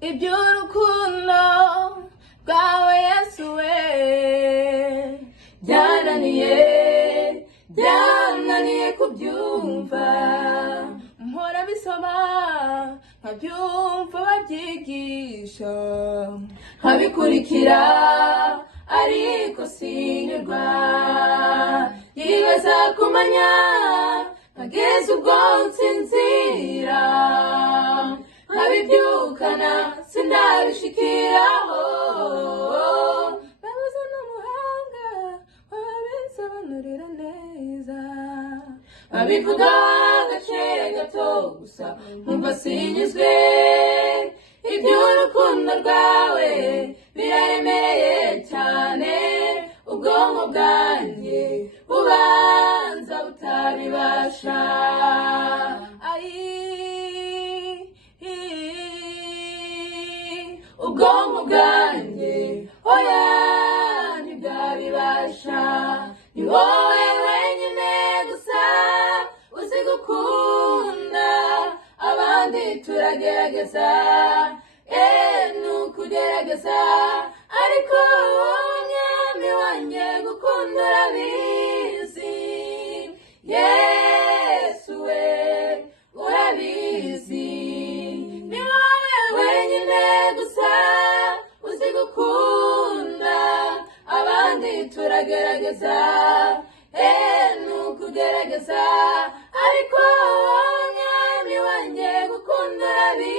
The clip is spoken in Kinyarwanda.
iby'urukundo rwawe Yesu we byananiye kubyumva, mpora bisoma nkabyumva babyigisha nkabikurikira ariko sinyurwa, yibaza kumanya nkageza ubwo nsinzira, nkabibyukana sindabishikiraho, babuze n'umuhanga wabisobanurira neza, abivuga agace gato gusa nkumva sinyuzwe, iby'urukundo rwawe biraremereye cyane, ubwonko bwanjye bubanza butabibasha. Ubwonko bwanjye oya ntibwabibasha, ni wowe wenyine gusa uzi gukunda, abandi turagerageza ni ukugerageza, ariko mwami wanjye gukunda urabizi, Yesu we urabizi, ni wowe wenyine gusa uzi gukunda, abandi turagerageza ni ukugerageza, ariko mwami wanjye gukunda urabizi.